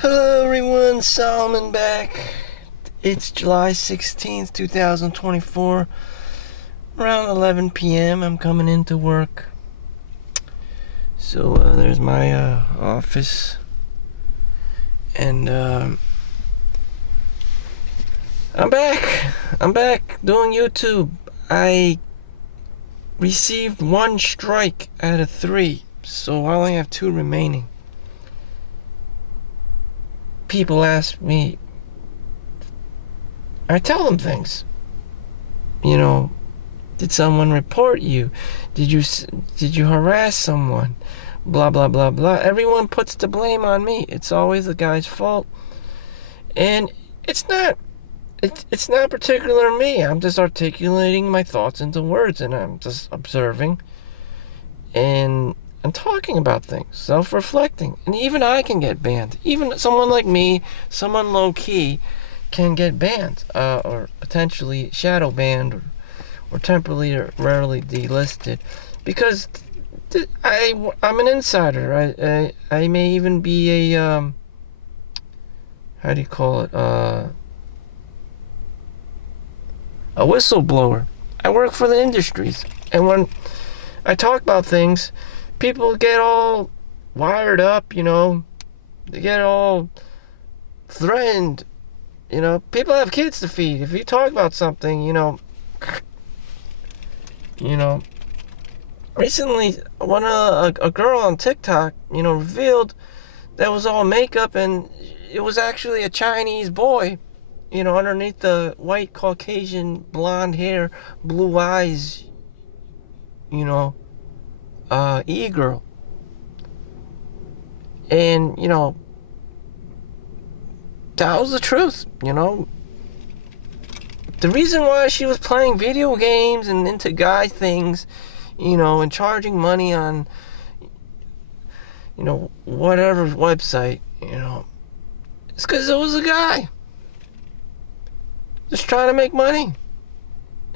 Hello everyone, Solomon back. It's July 16th, 2024. Around 11 p.m. I'm coming into work. So there's my office. And I'm back. I'm back doing YouTube. I received 1 strike out of 3. So I only have 2 remaining. People ask me, I tell them things. Did someone report you? Did you harass someone? Blah blah blah blah. Everyone puts the blame on me. It's always the guy's fault, and it's not. It's not particular me. I'm just articulating my thoughts into words, and I'm just observing, and I'm talking about things, self-reflecting, and even I can get banned. Even someone like me, someone low-key, can get banned, or potentially shadow banned, or temporarily delisted, because I'm an insider. I may even be a how do you call it, a whistleblower. I work for the industries, and when I talk about things, people get all wired up. They get all threatened. People have kids to feed. If you talk about something, recently, a girl on TikTok, revealed that was all makeup, and it was actually a Chinese boy, underneath the white Caucasian blonde hair, blue eyes, e-girl. And, that was the truth, The reason why she was playing video games and into guy things, and charging money on, whatever website, it's because it was a guy just trying to make money.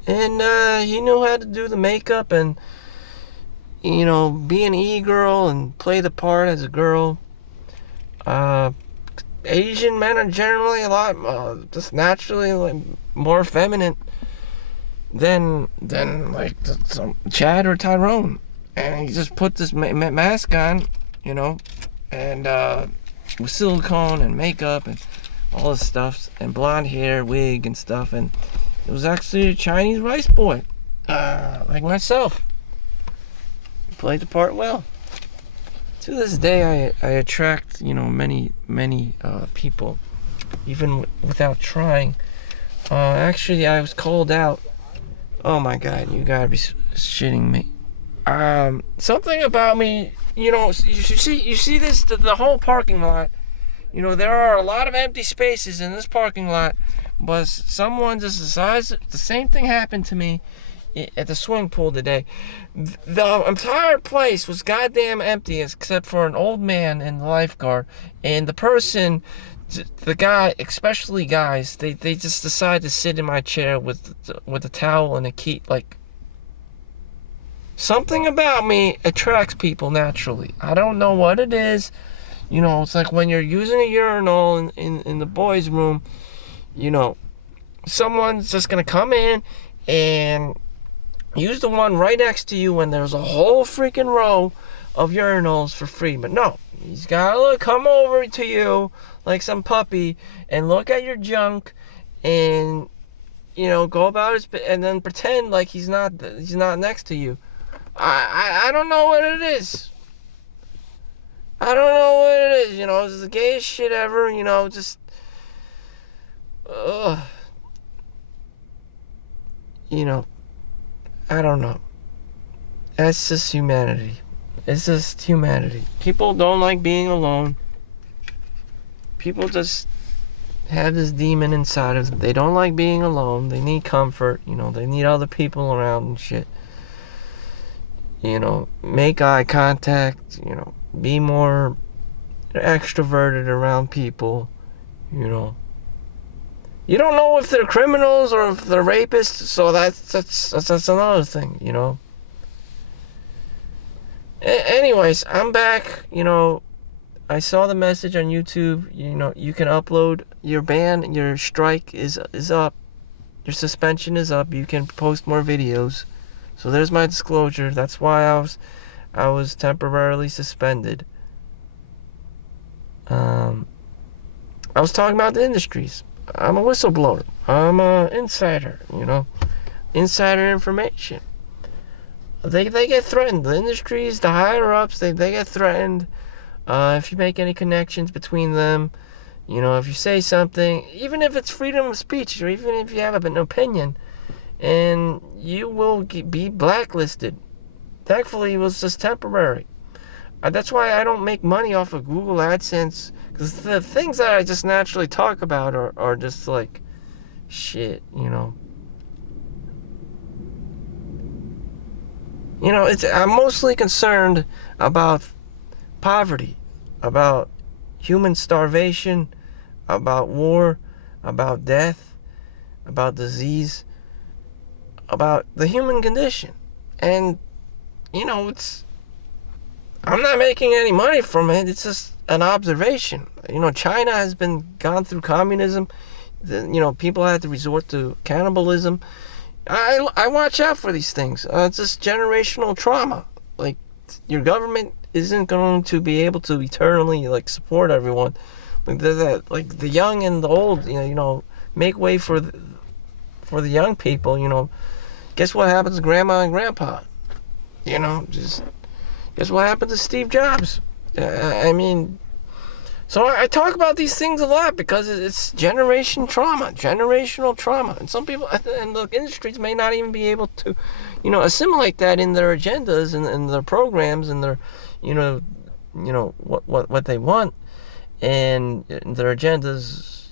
And he knew how to do the makeup and, be an e-girl and play the part as a girl. Asian men are generally a lot just naturally like more feminine than like some Chad or Tyrone, and he just put this mask on, and with silicone and makeup and all this stuff and blonde hair, wig and stuff, and it was actually a Chinese rice boy, like myself. He played the part well. To this day, I attract, many people, even without trying. Actually, I was called out. Oh my God, you gotta be shitting me. Something about me, you see this, the whole parking lot. There are a lot of empty spaces in this parking lot, but someone just decides the same thing happened to me at the swimming pool today. The entire place was goddamn empty except for an old man and the lifeguard, and the person, the guy, especially guys, they just decide to sit in my chair with a towel and a key. Like, something about me attracts people naturally. I don't know what it is. It's like when you're using a urinal in the boys' room, someone's just gonna come in and use the one right next to you when there's a whole freaking row of urinals for free. But no, he's gotta come over to you like some puppy and look at your junk and, go about his, and then pretend like he's not next to you. I don't know what it is. I don't know what it is, it's the gayest shit ever, just, I don't know. That's just humanity. It's just humanity. People don't like being alone. People just have this demon inside of them. They don't like being alone. They need comfort, they need other people around and shit. Make eye contact, be more extroverted around people, You don't know if they're criminals or if they're rapists, so that's another thing, Anyways, I'm back, I saw the message on YouTube. You can upload your ban. Your strike is up. Your suspension is up. You can post more videos. So there's my disclosure. That's why I was temporarily suspended. I was talking about the industries. I'm a whistleblower. I'm an insider, insider information. They get threatened. The industries, the higher ups, they get threatened. If you make any connections between them, if you say something, even if it's freedom of speech, or even if you have an opinion, and you will be blacklisted. Thankfully, it was just temporary. That's why I don't make money off of Google AdSense, because the things that I just naturally talk about are just like shit, I'm mostly concerned about poverty, about human starvation, about war, about death, about disease, about the human condition. And, I'm not making any money from it. It's just an observation. China has gone through communism. People had to resort to cannibalism. I watch out for these things. It's just generational trauma. Like, your government isn't going to be able to eternally support everyone. Like the young and the old, make way for the young people. Guess what happens to grandma and grandpa? Just guess what happened to Steve Jobs? So I talk about these things a lot because it's generational trauma. And some people and the industries may not even be able to, assimilate that in their agendas and their programs and their, what they want and their agendas,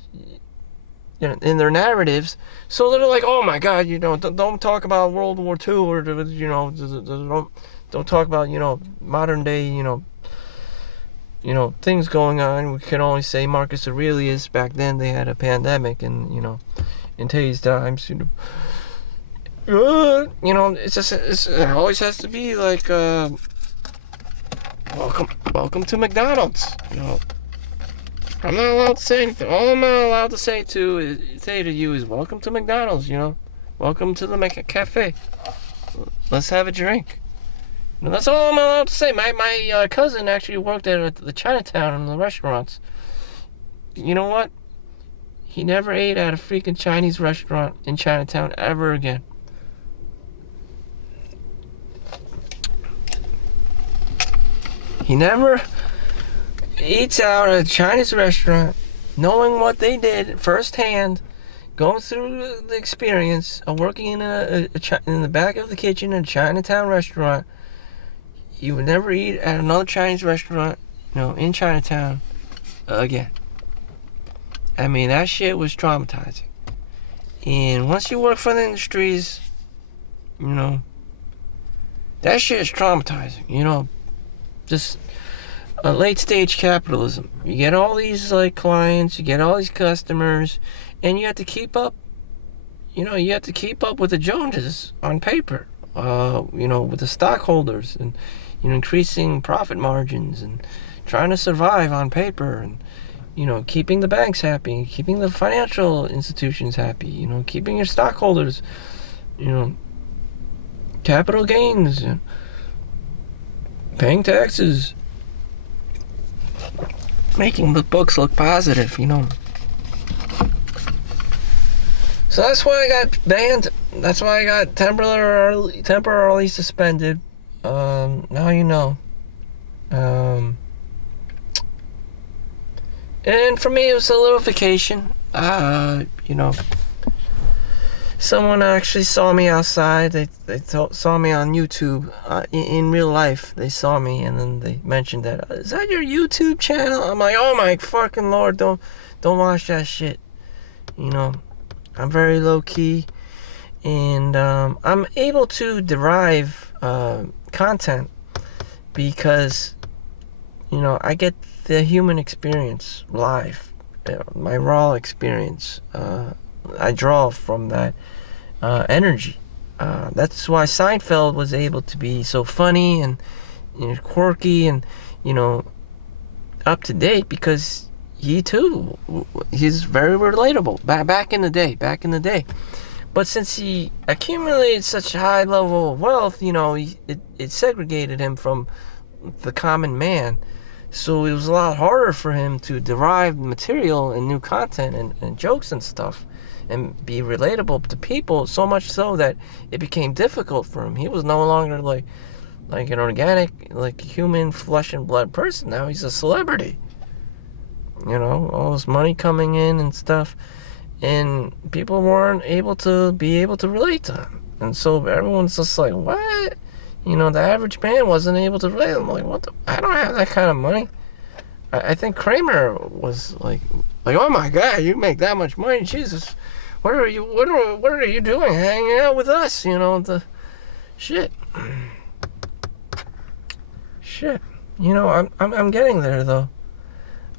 in their narratives. So they're like, oh my God, don't talk about World War II or, don't talk about, modern day, things going on. We can only say Marcus Aurelius. Back then they had a pandemic, and in today's times, it always has to be like, welcome to McDonald's. I'm not allowed to say anything. All I'm not allowed to say to you is welcome to McDonald's. Welcome to the cafe. Let's have a drink. That's all I'm allowed to say. My cousin actually worked at the Chinatown in the restaurants. You know what? He never ate at a freaking Chinese restaurant in Chinatown ever again. He never eats out at a Chinese restaurant, knowing what they did firsthand, going through the experience of working in in the back of the kitchen in a Chinatown restaurant. You would never eat at another Chinese restaurant, in Chinatown again. That shit was traumatizing. And once you work for the industries, that shit is traumatizing. Just a late stage capitalism. You get all these clients, you get all these customers, and you have to keep up. You have to keep up with the Joneses on paper. With the stockholders and increasing profit margins and trying to survive on paper and keeping the banks happy, keeping the financial institutions happy, keeping your stockholders, capital gains, paying taxes, making the books look positive, So that's why I got banned. That's why I got temporarily suspended. Now you know. And for me, it was a little vacation. Someone actually saw me outside. They saw me on YouTube. In real life, they saw me, and then they mentioned that, is that your YouTube channel? I'm like, oh my fucking Lord, don't watch that shit. I'm very low key, and I'm able to derive content because I get the human experience live, my raw experience. I draw from that energy. That's why Seinfeld was able to be so funny and quirky and up to date because he too, he's very relatable. Back in the day. But since he accumulated such a high level of wealth, it segregated him from the common man. So it was a lot harder for him to derive material and new content and jokes and stuff and be relatable to people, so much so that it became difficult for him. He was no longer like an organic, like human flesh and blood person. Now he's a celebrity. All this money coming in and stuff. And people weren't able to relate to him. And so everyone's just like, what? The average man wasn't able to relate. I'm like, what I don't have that kind of money. I think Kramer was like, oh my God, you make that much money? Jesus, what are you doing hanging out with us? The shit. Shit. I'm getting there though.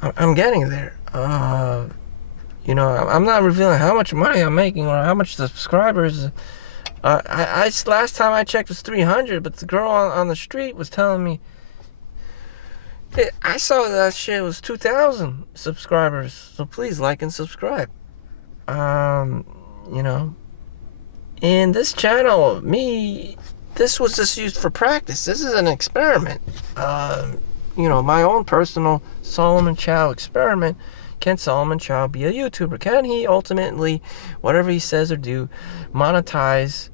I'm getting there. I'm not revealing how much money I'm making or how much the subscribers. I last time I checked was 300, but the girl on the street was telling me. I saw that shit was 2,000 subscribers. So please like and subscribe. In this channel, this was just used for practice. This is an experiment. My own personal Solomon Chau experiment. Can Solomon Chau be a YouTuber? Can he ultimately, whatever he says or do, monetize,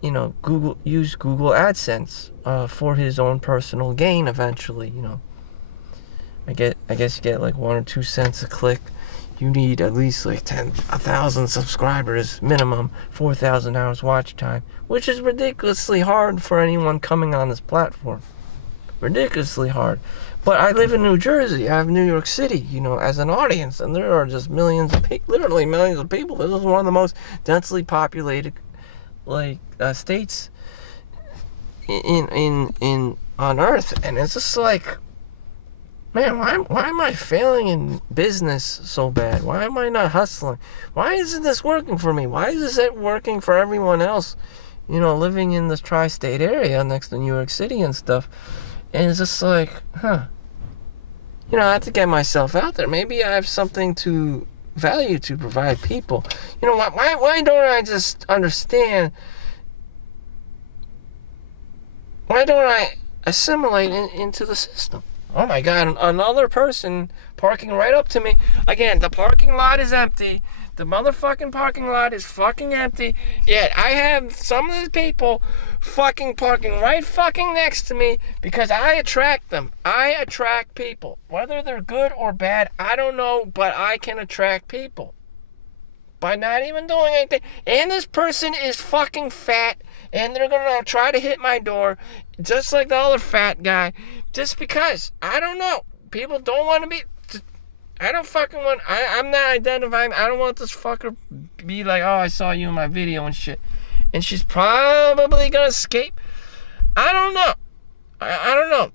use Google AdSense for his own personal gain eventually, I guess you get like 1 or 2 cents a click. You need at least like 1,000 subscribers minimum, 4,000 hours watch time, which is ridiculously hard for anyone coming on this platform. Ridiculously hard. But I live in New Jersey. I have New York City, as an audience, and there are just literally millions of people. This is one of the most densely populated, states in on Earth, and it's just like, man, why am I failing in business so bad? Why am I not hustling? Why isn't this working for me? Why is it working for everyone else? Living in this tri-state area next to New York City and stuff. And it's just like, I have to get myself out there. Maybe I have something to value to provide people. Why don't I just understand? Why don't I assimilate into the system? Oh my God, another person parking right up to me. Again, the parking lot is empty. The motherfucking parking lot is fucking empty. Yet I have some of these people fucking parking right fucking next to me because I attract them. I attract people. Whether they're good or bad, I don't know, but I can attract people by not even doing anything. And this person is fucking fat, and they're gonna try to hit my door just like the other fat guy, just because. I don't know. People don't want to be. I don't fucking want. I'm not identifying. I don't want this fucker be like, oh, I saw you in my video and shit. And she's probably gonna escape. I don't know. I don't know.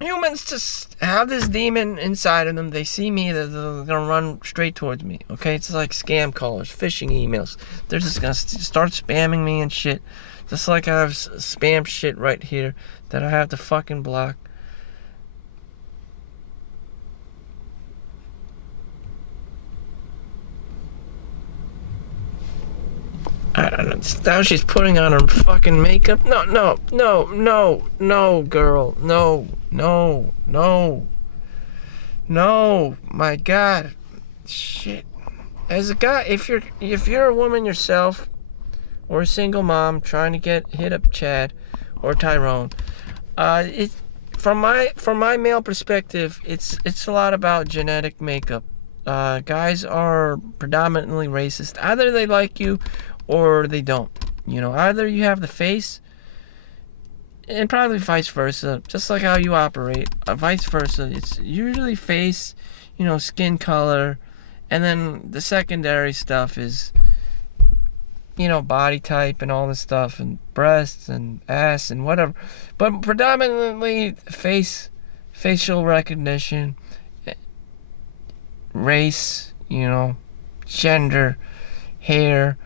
Humans just have this demon inside of them. They see me, they're gonna run straight towards me. Okay, it's like scam callers, phishing emails. They're just gonna start spamming me and shit. Just like I have spam shit right here that I have to fucking block. I don't know. Now she's putting on her fucking makeup. No, girl. No. My God. Shit. As a guy, if you're a woman yourself, or a single mom trying to hit up Chad or Tyrone, from my male perspective, it's a lot about genetic makeup. Guys are predominantly racist. Either they like you or they don't. Either you have the face, and probably vice versa, just like how you operate, vice versa. It's usually face, skin color, and then the secondary stuff is, body type and all this stuff, and breasts and ass and whatever. But predominantly facial recognition, race, gender, hair,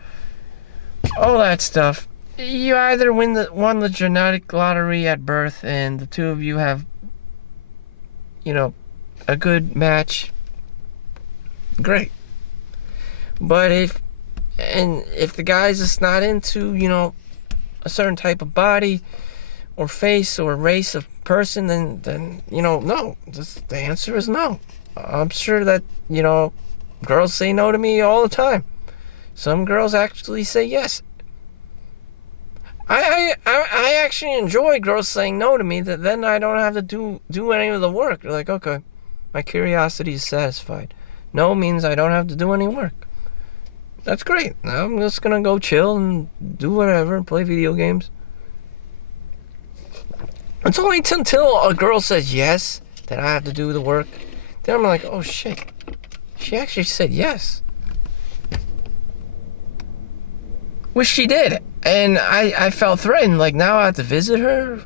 all that stuff. You either won the genetic lottery at birth, and the two of you have, a good match, great. But if the guy's just not into, a certain type of body or face or race of person, then no. The answer is no. I'm sure that, girls say no to me all the time. Some girls actually say yes. I actually enjoy girls saying no to me, that then I don't have to do any of the work. They're like, okay, my curiosity is satisfied. No means I don't have to do any work. That's great. I'm just gonna go chill and do whatever, play video games. It's only until a girl says yes that I have to do the work. Then I'm like, oh shit, she actually said yes. Which she did. And I felt threatened. Like, now I have to visit her.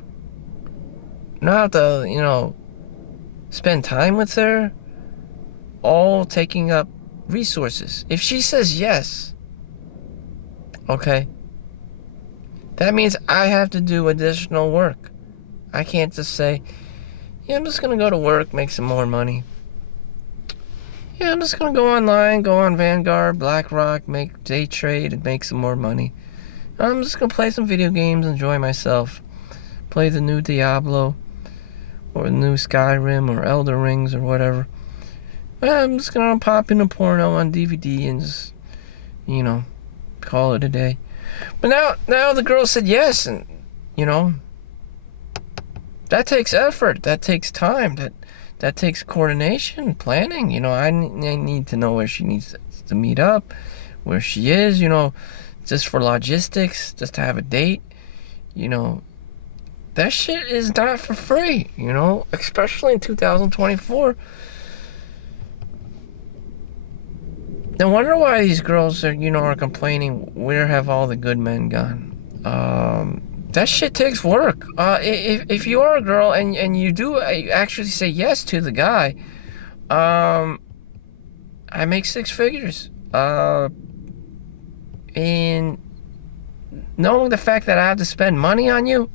Now I have to, spend time with her. All taking up resources. If she says yes, okay, that means I have to do additional work. I can't just say, yeah, I'm just going to go to work, make some more money. Yeah, I'm just going to go online, go on Vanguard, BlackRock, make day trade and make some more money. I'm just going to play some video games, enjoy myself. Play the new Diablo or the new Skyrim or Elder Rings or whatever. I'm just going to pop in a porno on DVD and just, call it a day. But now the girl said yes, and, that takes effort. That takes time. That takes coordination, planning. I need to know where she needs to meet up, where she is, just for logistics, just to have a date. That shit is not for free, especially in 2024. No wonder why these girls are complaining, where have all the good men gone? That shit takes work. If you are a girl and you do actually say yes to the guy, I make 6 figures. And knowing the fact that I have to spend money on you,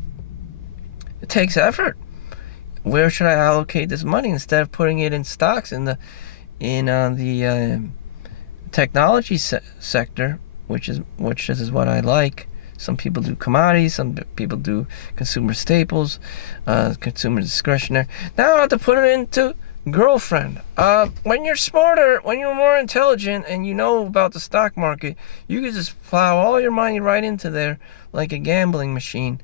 it takes effort. Where should I allocate this money instead of putting it in stocks in the technology sector, which is what I like. Some people do commodities, some people do consumer staples, consumer discretionary. Now I have to put it into girlfriend. When you're smarter, when you're more intelligent, and you know about the stock market, you can just plow all your money right into there like a gambling machine,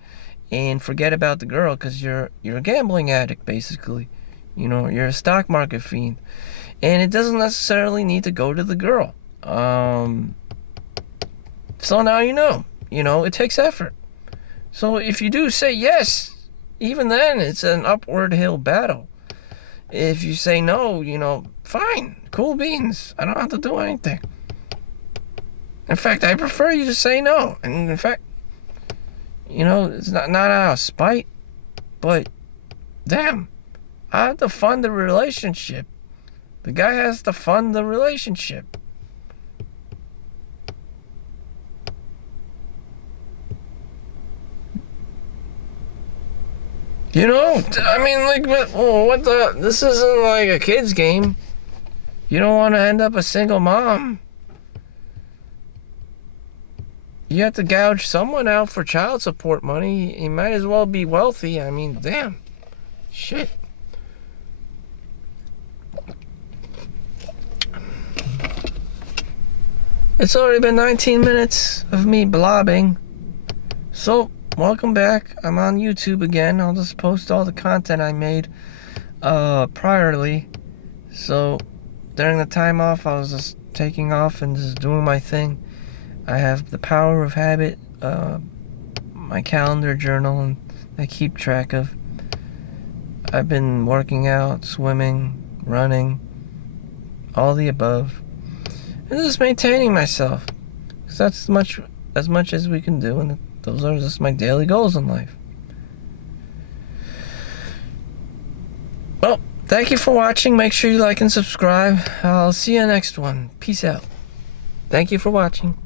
and forget about the girl, because you're a gambling addict basically. You're a stock market fiend, and it doesn't necessarily need to go to the girl. So now it takes effort. So if you do say yes, even then it's an upward hill battle. If you say no, fine, cool beans. I don't have to do anything. In fact, I prefer you to say no. And in fact, it's not out of spite, but damn, I have to fund the relationship. The guy has to fund the relationship. This isn't like a kid's game. You don't want to end up a single mom. You have to gouge someone out for child support money. You might as well be wealthy. Damn. Shit. It's already been 19 minutes of me blobbing. So, welcome back. I'm on YouTube again. I'll just post all the content I made priorly. So during the time off, I was just taking off and just doing my thing. I have the power of habit, my calendar journal, and I keep track of. I've been working out, swimming, running, all the above, and just maintaining myself. 'Cause that's as much as we can do, and those are just my daily goals in life. Well, thank you for watching. Make sure you like and subscribe. I'll see you next one. Peace out. Thank you for watching.